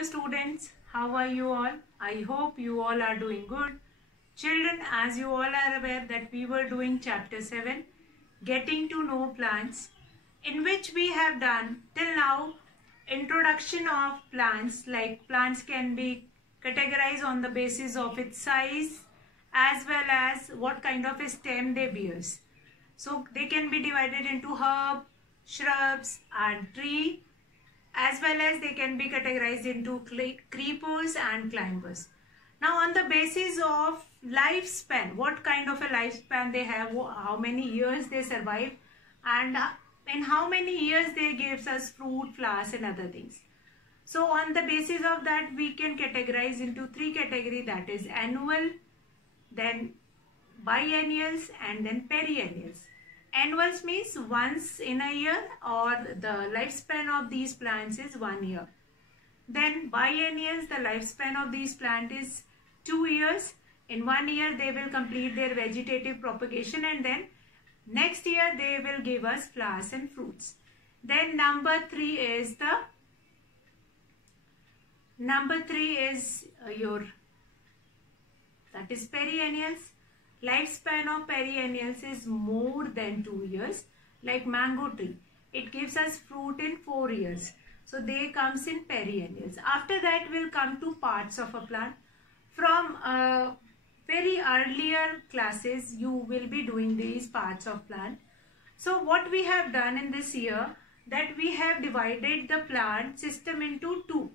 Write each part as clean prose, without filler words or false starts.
Hello students, how are you all? I hope you all are doing good. Children, as you all are aware that we were doing chapter 7, Getting to Know Plants, in which we have done till now introduction of plants, like plants can be categorized on the basis of its size as well as what kind of a stem they bears. So they can be divided into herb, shrubs and tree, as well as they can be categorized into creepers and climbers. Now on the basis of lifespan, what kind of a lifespan they have, how many years they survive, and in how many years they gives us fruit, flowers and other things. So on the basis of that we can categorize into three categories, that is annual, then biennials and then perennials. Annuals means once in a year, or the lifespan of these plants is 1 year. Then biennials, the lifespan of these plants is 2 years. In 1 year they will complete their vegetative propagation, and then next year they will give us flowers and fruits. Then number 3 is that is perennials. Lifespan of perennials is more than 2 years. Like mango tree, it gives us fruit in 4 years. So they comes in perennials. After that we'll come to parts of a plant. From very earlier classes you will be doing these parts of plant. So what we have done in this year, that we have divided the plant system into two.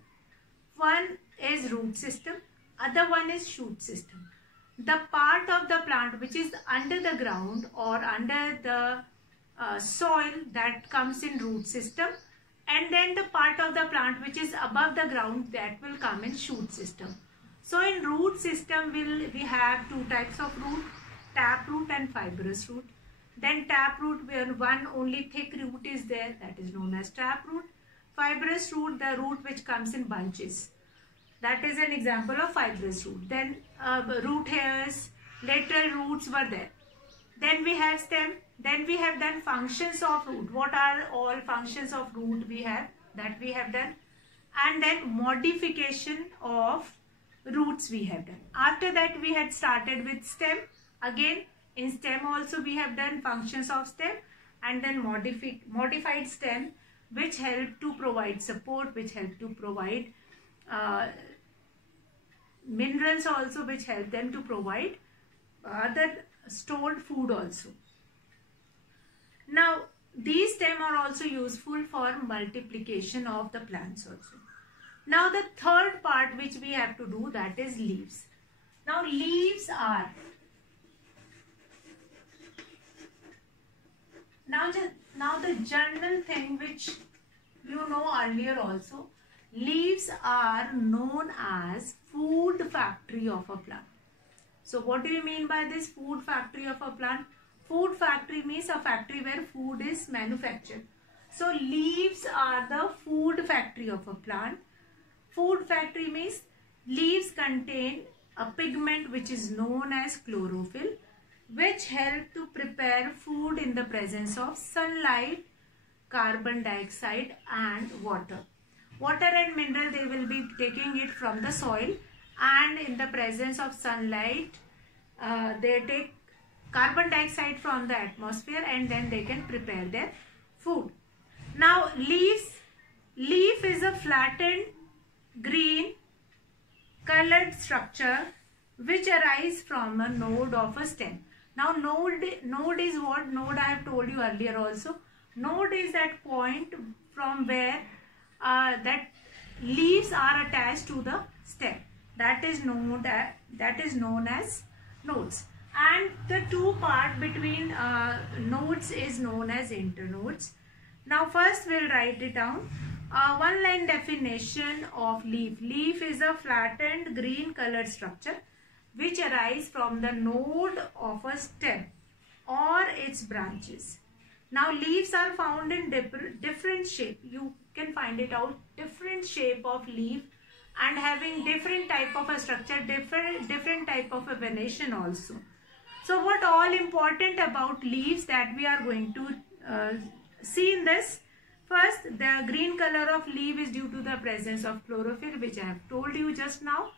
One is root system, other one is shoot system. The part of the plant which is under the ground or under the soil, that comes in root system, and then the part of the plant which is above the ground, that will come in shoot system. So in root system we have two types of root, tap root and fibrous root. Then tap root, where one only thick root is there, that is known as tap root. Fibrous root, the root which comes in bunches. That is an example of fibrous root. Then root hairs, lateral roots were there. Then we have stem. Then we have done functions of root. What are all functions of root we have? That we have done. And then modification of roots we have done. After that we had started with stem. Again in stem also we have done functions of stem, and then modified stem, which help to provide support, which help to provide minerals also, which help them to provide other stored food also. Now these stem are also useful for multiplication of the plants also. Now the third part which we have to do, that is leaves. Now leaves are, now the general thing which you know earlier also, leaves are known as food factory of a plant. So what do you mean by this food factory of a plant? Food factory means a factory where food is manufactured. So leaves are the food factory of a plant. Food factory means leaves contain a pigment which is known as chlorophyll, which help to prepare food in the presence of sunlight, carbon dioxide and water. Water and mineral, they will be taking it from the soil, and in the presence of sunlight they take carbon dioxide from the atmosphere, and then they can prepare their food. Now leaf is a flattened green colored structure which arises from a node of a stem. Now node is what? Node I have told you earlier also. Node is that point from where that leaves are attached to the stem. That is known as nodes. And the two part between nodes is known as internodes. Now first we'll write it down. One line definition of leaf. Leaf is a flattened green colored structure which arises from the node of a stem or its branches. Now leaves are found in different shape. You can find it out, different shape of leaf, and having different type of a structure, different type of a venation also. So what all important about leaves that we are going to see in this, First, the green color of leaf is due to the presence of chlorophyll, which I have told you just now.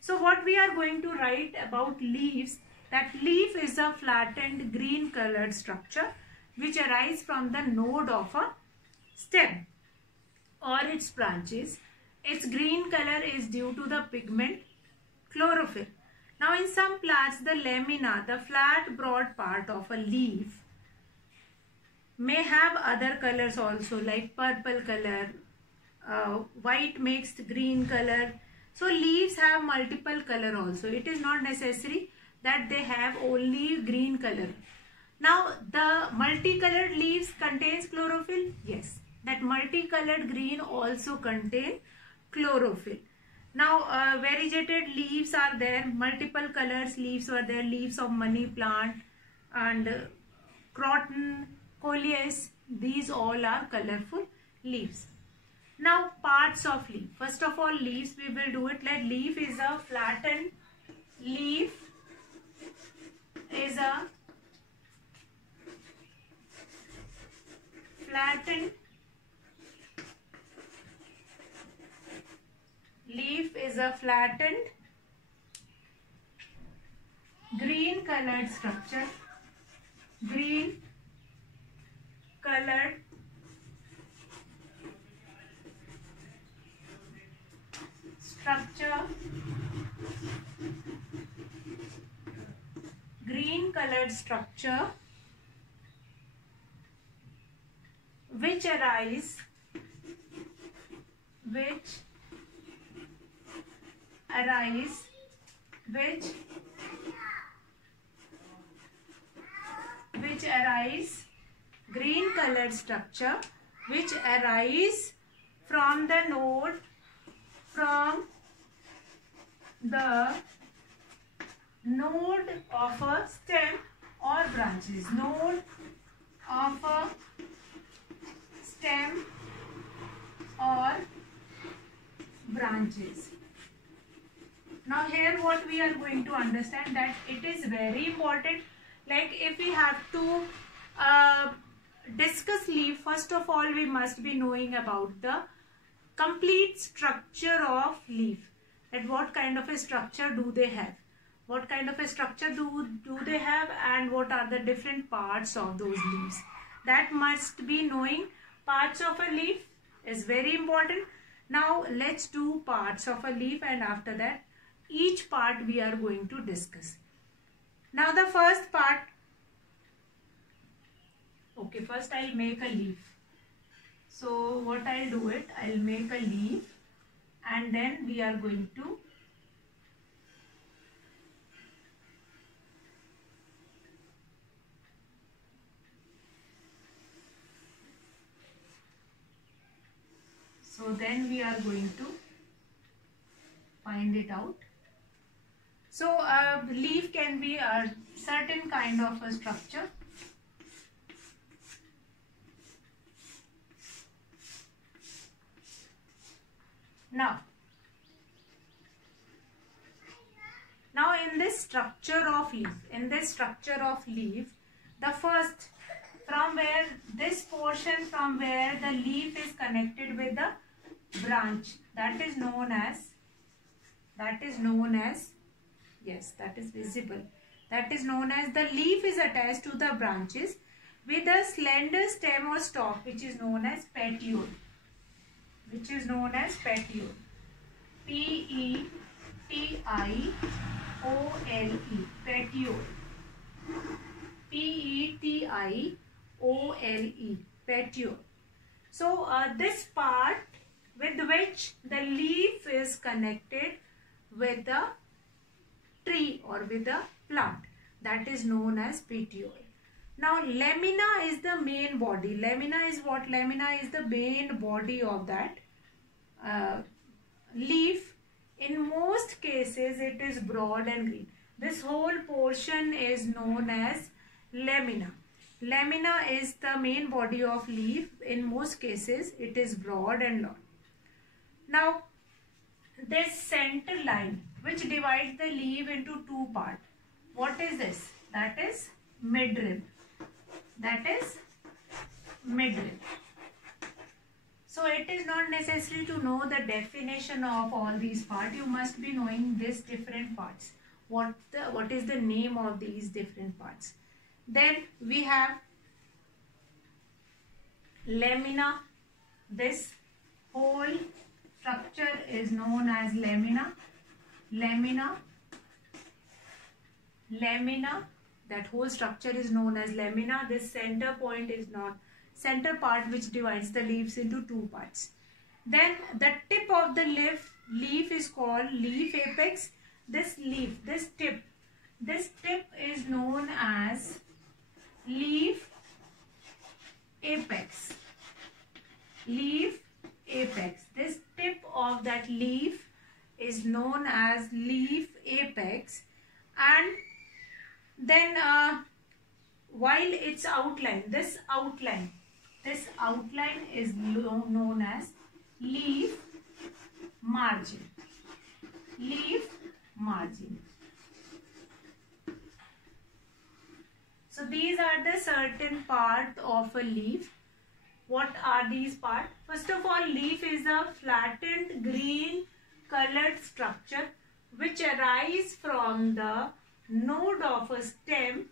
So what we are going to write about leaves, that leaf is a flattened green colored structure which arises from the node of a stem or its branches. Its green color is due to the pigment chlorophyll. Now in some plants, the lamina, the flat broad part of a leaf, may have other colors also, like purple color, white mixed green color. So leaves have multiple color also. It is not necessary that they have only green color. Now the multicolored leaves contains chlorophyll. Yes, that multicolored green also contain chlorophyll. Now variegated leaves are there, multiple colors leaves are there, leaves of money plant and croton, coleus, these all are colorful leaves. Now parts of leaf. First of all, leaves we will do it like leaf is a flattened, leaf is a flattened, leaf is a flattened green colored structure, green colored structure, green colored structure which arise green colored structure which arise from the node of a stem or branches, node of a stem or branches. Now here what we are going to understand, that it is very important, like if we have to discuss leaf, first of all we must be knowing about the complete structure of leaf, that what kind of a structure do they have, what kind of a structure do they have, and what are the different parts of those leaves. That must be knowing. Parts of a leaf is very important. Now let's do parts of a leaf, and after that each part we are going to discuss. Now the first part, okay, first I'll make a leaf. So what I'll do it, I'll make a leaf and then we are going to find it out. So leaf can be a certain kind of a structure. Now in this structure of leaf, the first, from where this portion from where the leaf is connected with the branch, that is known as, yes, that is visible, that is known as, the leaf is attached to the branches with a slender stem or stalk which is known as petiole, P-E-T-I-O-L-E, petiole, P-E-T-I-O-L-E, petiole. So this part with which the leaf is connected with the tree or with the plant, that is known as petiole. Now lamina is the main body. Lamina is what? Lamina is the main body of that leaf. In most cases it is broad and green. This whole portion is known as lamina. Lamina is the main body of leaf. In most cases it is broad and long. Now this center line which divides the leaf into two parts, what is this? That is midrib. So it is not necessary to know the definition of all these parts. You must be knowing these different parts. What is the name of these different parts? Then we have lamina. This whole structure is known as lamina. Lamina. That whole structure is known as lamina. This center point is not center part which divides the leaves into two parts. Then the tip of the leaf is called leaf apex. This tip is known as leaf apex. Leaf apex. This tip of that leaf is known as leaf apex, and then while its outline, this outline is known as leaf margin. Leaf margin. So these are the certain part of a leaf. What are these parts? First of all, leaf is a flattened green colored structure which arises from the node of a stem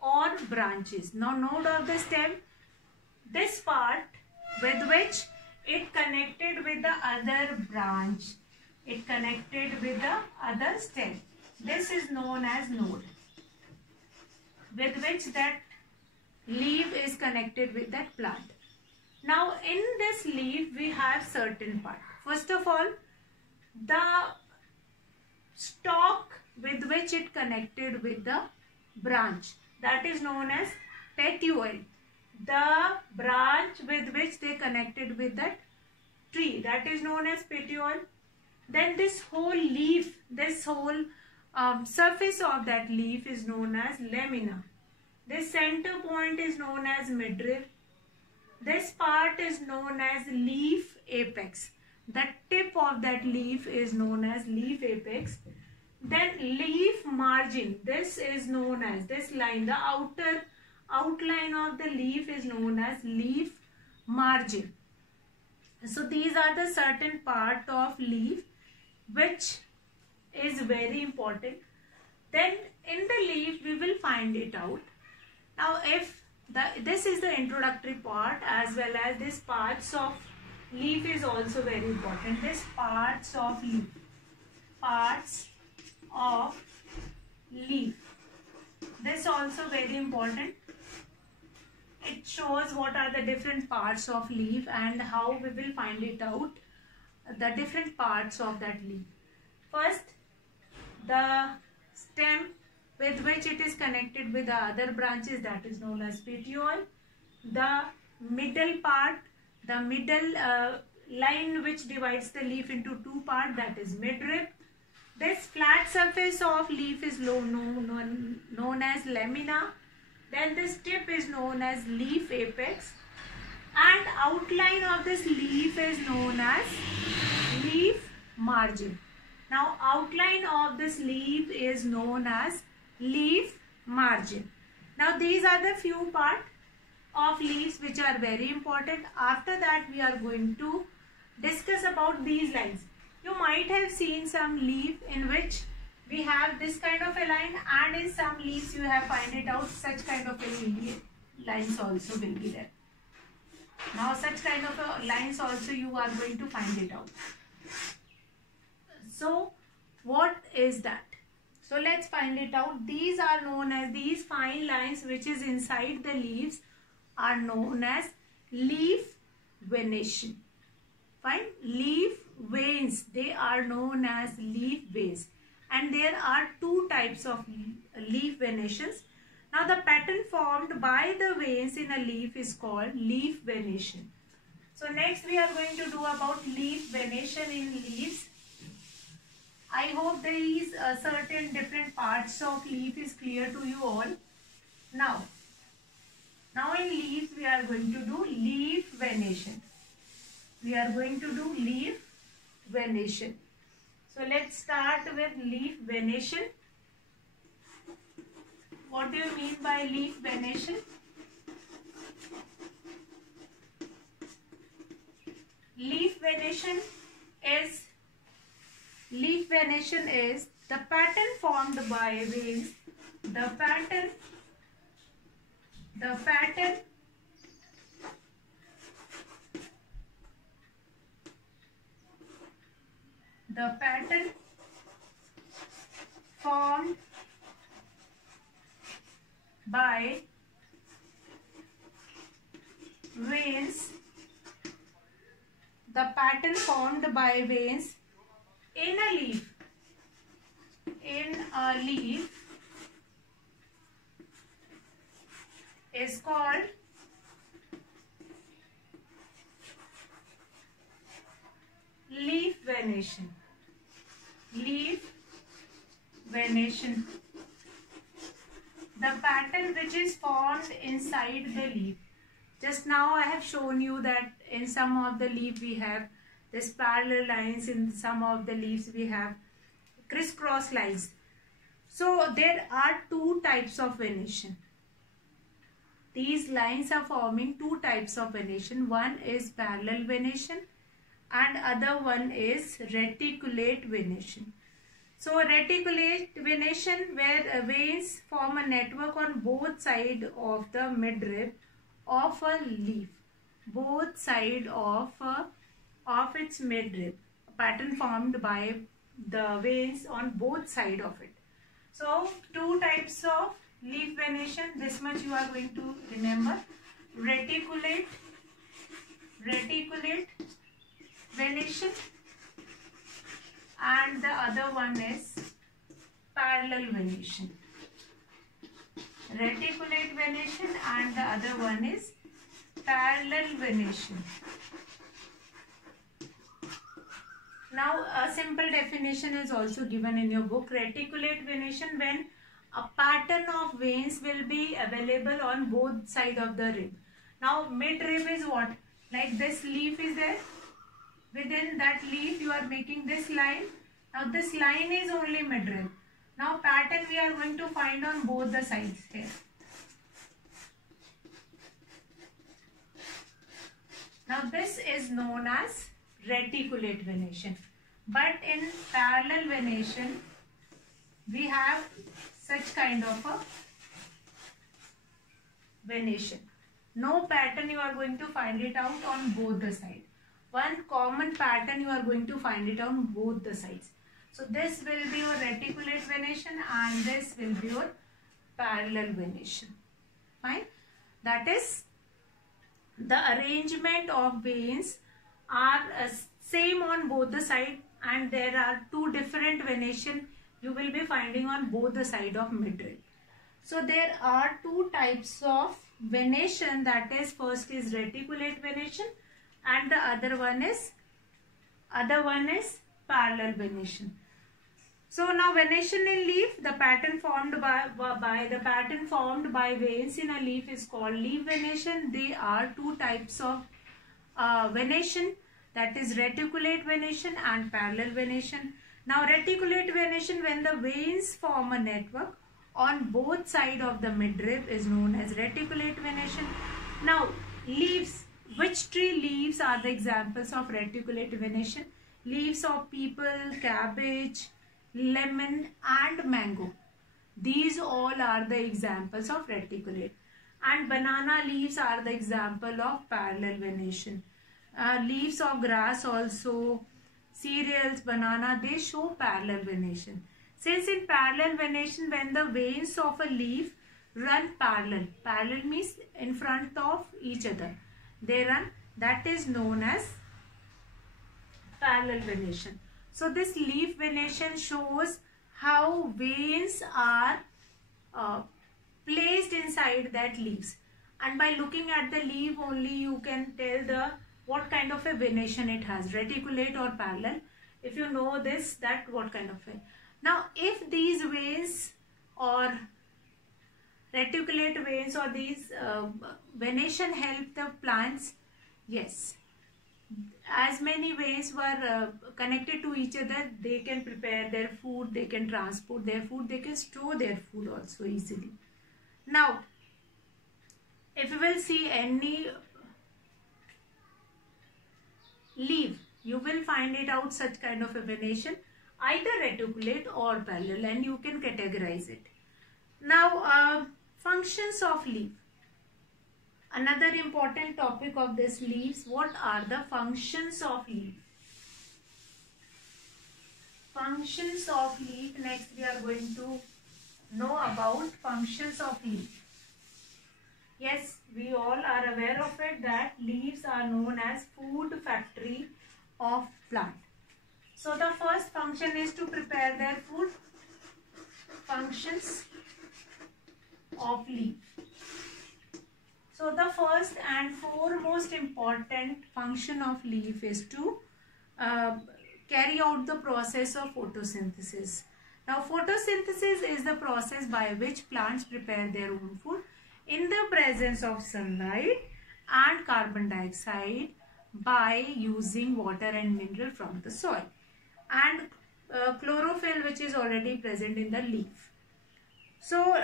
or branches. Now, node of the stem, this part with which it connected with the other branch, it connected with the other stem. This is known as node, with which that leaf is connected with that plant. Now, in this leaf, we have certain part. First of all, the stalk with which it connected with the branch, that is known as petiole. The branch with which they connected with that tree, that is known as petiole. Then this whole leaf, this whole surface of that leaf is known as lamina. This center point is known as midrib. This part is known as leaf apex. The tip of that leaf is known as leaf apex. Then leaf margin. This is known as, this line, the outer outline of the leaf is known as leaf margin. So these are the certain part of leaf which is very important. Then in the leaf we will find it out. Now if this is the introductory part, as well as this parts of leaf is also very important. This parts of leaf. Parts of leaf. This also very important. It shows what are the different parts of leaf and how we will find it out. The different parts of that leaf. First, the stem with which it is connected with the other branches, that is known as petiole. The middle part, the middle line which divides the leaf into two parts, that is midrib. This flat surface of leaf is known as lamina. Then this tip is known as leaf apex, and outline of this leaf is known as leaf margin. Now outline of this leaf is known as leaf margin. Now these are the few parts of leaves which are very important. After that we are going to discuss about these lines. You might have seen some leaf in which we have this kind of a line, and in some leaves you have find it out such kind of a lines also will be there. Now such kind of a lines also you are going to find it out. So what is that? So let's find it out. These are known as, these fine lines which is inside the leaves are known as leaf venation. Fine, leaf veins, they are known as leaf veins. And there are two types of leaf venations. Now the pattern formed by the veins in a leaf is called leaf venation. So next we are going to do about leaf venation in leaves. I hope these certain different parts of leaf is clear to you all. Now in leaves we are going to do leaf venation. We are going to do leaf venation. So let's start with leaf venation. What do you mean by leaf venation? leaf venation is the pattern formed by veins. The pattern formed by veins. The pattern formed by veins in a leaf is called leaf venation. Leaf venation. The pattern which is formed inside the leaf. Just now I have shown you that in some of the leaf we have this parallel lines, in some of the leaves we have crisscross lines. So there are two types of venation. These lines are forming two types of venation. One is parallel venation and other one is reticulate venation. So reticulate venation, where veins form a network on both sides of the midrib of a leaf, both sides of its midrib, pattern formed by the veins on both sides of it. So two types of leaf venation, this much you are going to remember. Reticulate venation, and the other one is parallel venation. Reticulate venation and the other one is parallel venation. Now a simple definition is also given in your book. Reticulate venation, when a pattern of veins will be available on both sides of the rib. Now midrib is what? Like this leaf is there. Within that leaf you are making this line. Now this line is only midrib. Now pattern we are going to find on both the sides here. Now this is known as reticulate venation. But in parallel venation we have such kind of a venation. No pattern you are going to find it out on both the sides. One common pattern you are going to find it on both the sides. So this will be your reticulate venation and this will be your parallel venation. Fine. That is, the arrangement of veins are same on both the sides, and there are two different venation you will be finding on both the side of midrib. So there are two types of venation, that is, first is reticulate venation and the other one is parallel venation. So now venation in leaf, the pattern formed by veins in a leaf is called leaf venation. There are two types of venation, that is reticulate venation and parallel venation. Now reticulate venation, when the veins form a network on both sides of the midrib, is known as reticulate venation. Now leaves, which tree leaves are the examples of reticulate venation? Leaves of people, cabbage, lemon and mango. These all are the examples of reticulate. And banana leaves are the example of parallel venation. Leaves of grass also, cereals, banana, they show parallel venation. Since in parallel venation, when the veins of a leaf run parallel, parallel means in front of each other, they run, that is known as parallel venation. So this leaf venation shows how veins are placed inside that leaves, and by looking at the leaf only you can tell what kind of a venation it has, reticulate or parallel. If you know this, that what kind of a. Now if these veins or reticulate veins or these venation help the plants, yes, as many veins were connected to each other, they can prepare their food, they can transport their food, they can store their food also easily. Now if you will see any leaf. You will find it out such kind of a venation, either reticulate or parallel, and you can categorize it. Now, functions of leaf. Another important topic of this leaves. What are the functions of leaf? Functions of leaf. Next we are going to know about functions of leaf. Yes, we all are aware of it that leaves are known as food factory of plant. So the first function is to prepare their food. Functions of leaf. So the first and foremost important function of leaf is to carry out the process of photosynthesis. Now photosynthesis is the process by which plants prepare their own food in the presence of sunlight and carbon dioxide by using water and mineral from the soil, and chlorophyll, which is already present in the leaf. So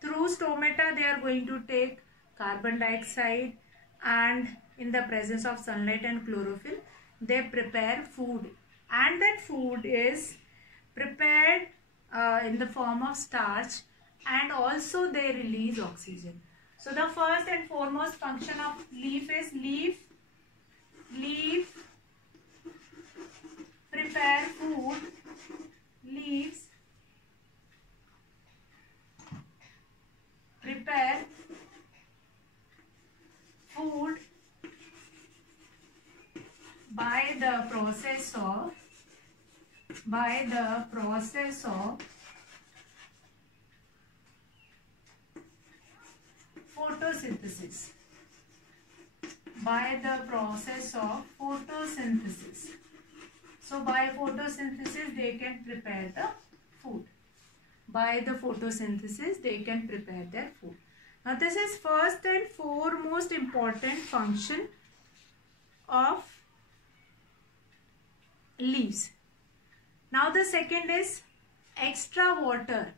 through stomata they are going to take carbon dioxide, and in the presence of sunlight and chlorophyll they prepare food, and that food is prepared in the form of starch, and also they release oxygen. So the first and foremost function of leaf is leaf prepare food. Leaves prepare food by the process of photosynthesis. By the process of photosynthesis. So by photosynthesis they can prepare the food. By the photosynthesis they can prepare their food. Now this is first and foremost important function of leaves. Now the second is extra water,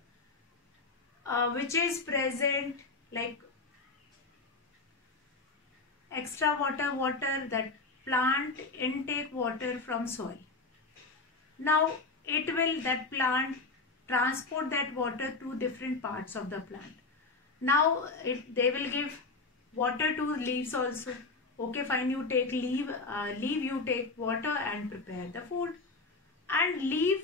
which is present, like extra water that plant intake water from soil. Now that plant transport that water to different parts of the plant. Now they will give water to leaves also. Okay, fine, you take leaf, you take water and prepare the food. And leaf,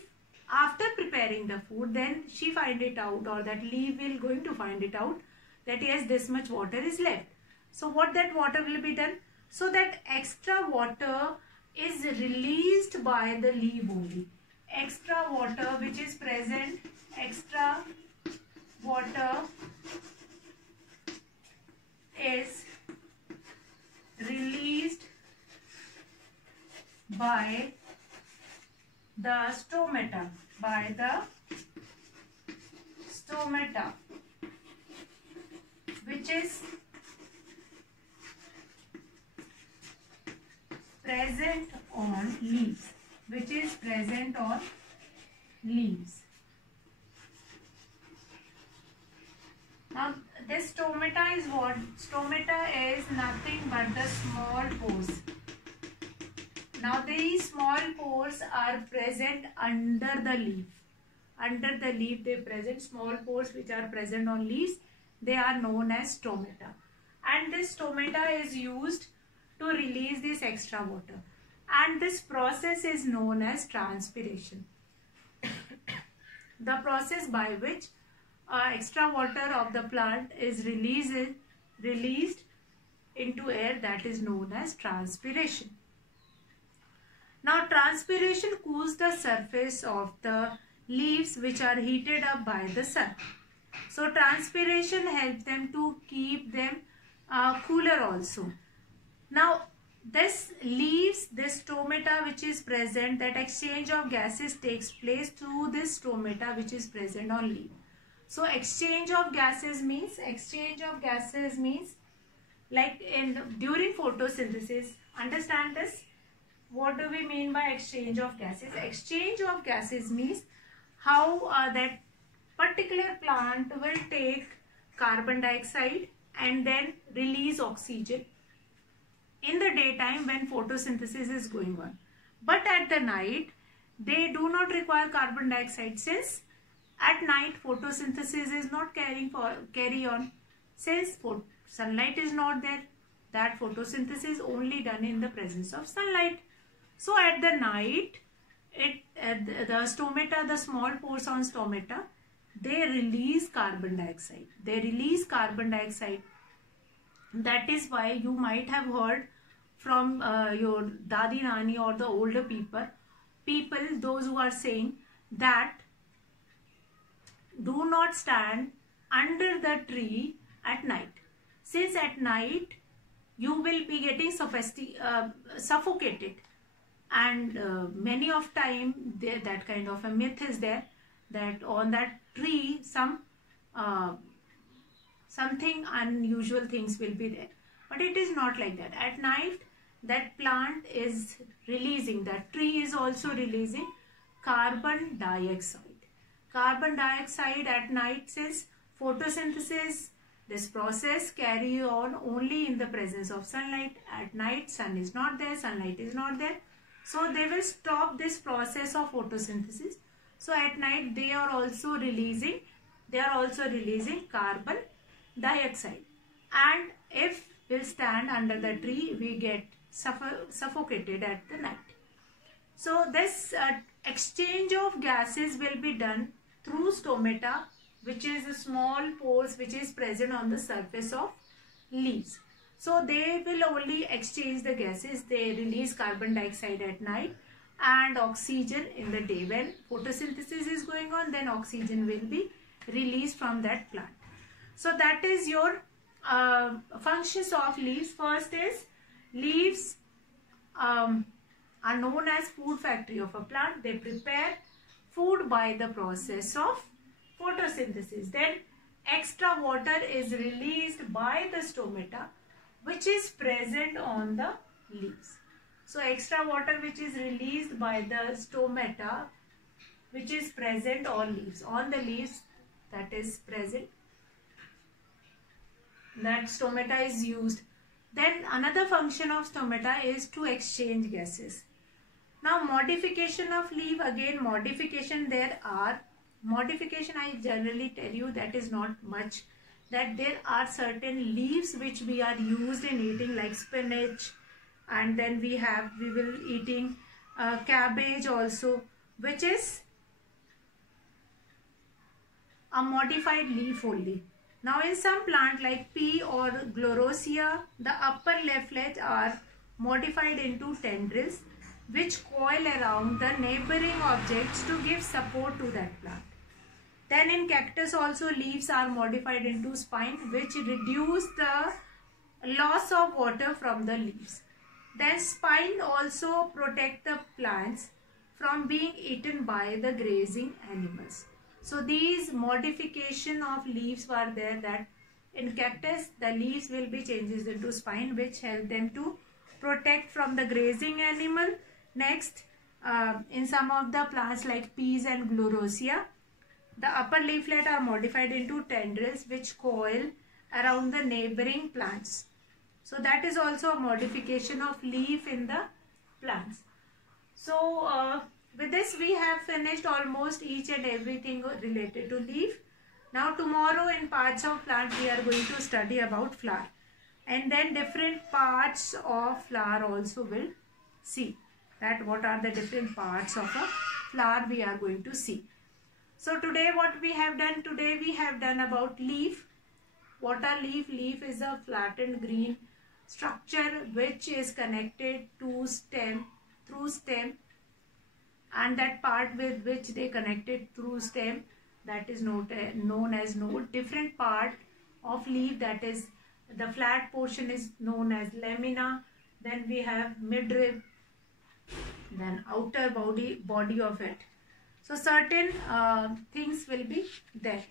after preparing the food, then she find it out, or that leaf will going to find it out that yes, this much water is left. So what that water will be done? So that extra water is released by the leaf only. Extra water which is present, extra water is released by the stomata, which is present on leaves, Now this stomata is what? Stomata is nothing but the small pores. Now these small pores are present under the leaf. Under the leaf they present small pores which are present on leaves. They are known as stomata. And this stomata is used to release this extra water. And this process is known as transpiration. The process by which extra water of the plant is released into air, that is known as transpiration. Now transpiration cools the surface of the leaves which are heated up by the sun. So transpiration helps them to keep them cooler also. Now this leaves, this stomata which is present, that exchange of gases takes place through this stomata which is present on leaf. So exchange of gases means like during photosynthesis. Understand this? What do we mean by exchange of gases? Exchange of gases means how that particular plant will take carbon dioxide and then release oxygen in the daytime when photosynthesis is going on. But at the night, they do not require carbon dioxide, since at night photosynthesis is not carry on. Since sunlight is not there, that photosynthesis is only done in the presence of sunlight. So at the night, the stomata, the small pores on stomata, they release carbon dioxide. That is why you might have heard from your dadi nani or the older people, those who are saying that do not stand under the tree at night, since at night you will be getting suffocated. And many of time that kind of a myth is there, that on that tree something unusual things will be there. But it is not like that. At night, that plant is releasing, that tree is also releasing carbon dioxide. Carbon dioxide at night, since photosynthesis, this process carry on only in the presence of sunlight. At night, sun is not there, sunlight is not there. So they will stop this process of photosynthesis. So at night they are also releasing carbon dioxide. And if we'll stand under the tree, we get suffocated at the night. So this exchange of gases will be done through stomata, which is a small pores which is present on the surface of leaves. So they will only exchange the gases. They release carbon dioxide at night and oxygen in the day. When photosynthesis is going on, then oxygen will be released from that plant. So that is your functions of leaves. First is, leaves are known as food factory of a plant. They prepare food by the process of photosynthesis. Then extra water is released by the stomata, which is present on the leaves. So extra water which is released by the stomata, which is present on leaves. On the leaves, that is present, that stomata is used. Then another function of stomata is to exchange gases. Now modification of leaf, again modification I generally tell you that is not much, that there are certain leaves which we are used in eating, like spinach, and then we will eating cabbage also, which is a modified leaf only. Now in some plant like pea or Gloriosia, the upper leaflet are modified into tendrils which coil around the neighboring objects to give support to that plant. Then in cactus also, leaves are modified into spine which reduce the loss of water from the leaves. Then spine also protect the plants from being eaten by the grazing animals. So these modification of leaves were there, that in cactus the leaves will be changed into spine which help them to protect from the grazing animal. Next, in some of the plants like peas and Gloriosia, the upper leaflet are modified into tendrils which coil around the neighboring plants. So that is also a modification of leaf in the plants. So with this we have finished almost each and everything related to leaf. Now tomorrow in parts of plant we are going to study about flower, and then different parts of flower also will see, that what are the different parts of a flower we are going to see. So today what we have done, today we have done about leaf. What are leaf? Leaf is a flattened green structure which is connected to stem, through stem, and that part with which they connected through stem, that is known as node. Different part of leaf, that is the flat portion is known as lamina. Then we have midrib, then outer body of it. So certain things will be there.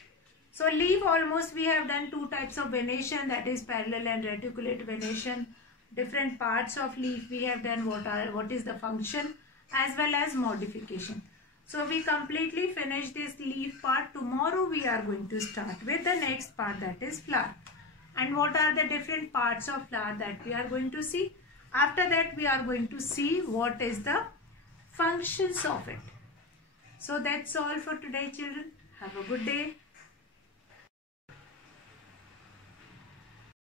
So leaf, almost we have done two types of venation, that is parallel and reticulate venation. Different parts of leaf we have done, what is the function as well as modification. So we completely finished this leaf part. Tomorrow we are going to start with the next part, that is flower. And what are the different parts of flower that we are going to see? After that, we are going to see what is the functions of it. So that's all for today, children. Have a good day.